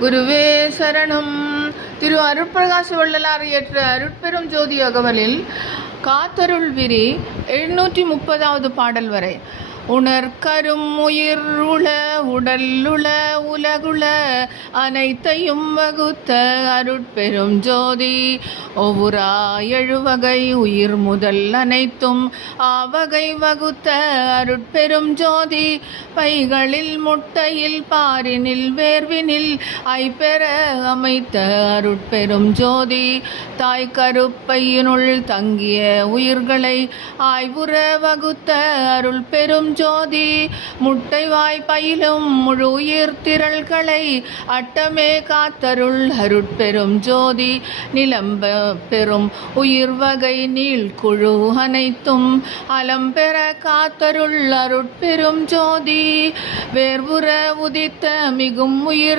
குருவே சரணம். திரு அருட்பிரகாச வள்ளலார் இயற்ற அருட்பெரும் ஜோதி அகவலில் காத்தருள் விரி 730வது பாடல் வரை. உணர்கரும் உயிர் உள உடல்லுள உலகுள அனைத்தையும் வகுத்த அருட்பெரும் ஜோதி. ஒவ்வொரா எழுவகை உயிர் முதல் அனைத்தும் ஆவகை வகுத்த அருட்பெரும் ஜோதி. பைகளில் முட்டையில் பாரினில் வேர்வினில் ஐப்பெற அமைத்த அருட்பெரும் ஜோதி. தாய் கருப்பையினுள் தங்கிய உயிர்களை ஆய்வுற வகுத்த அருள் பெரும் ஜோதி. முட்டை வாய் பயிலும் முழு உயிர் திரள்களை அட்டமே காத்தருள் அருட்பெரும் ஜோதி. நிலம்ப பெரும் உயிர் வகை நீள் குழு அனைத்தும் அலம்பெற காத்தருள் அருட்பெரும் ஜோதி. வேர்வுற உதித்த மிகும் உயிர்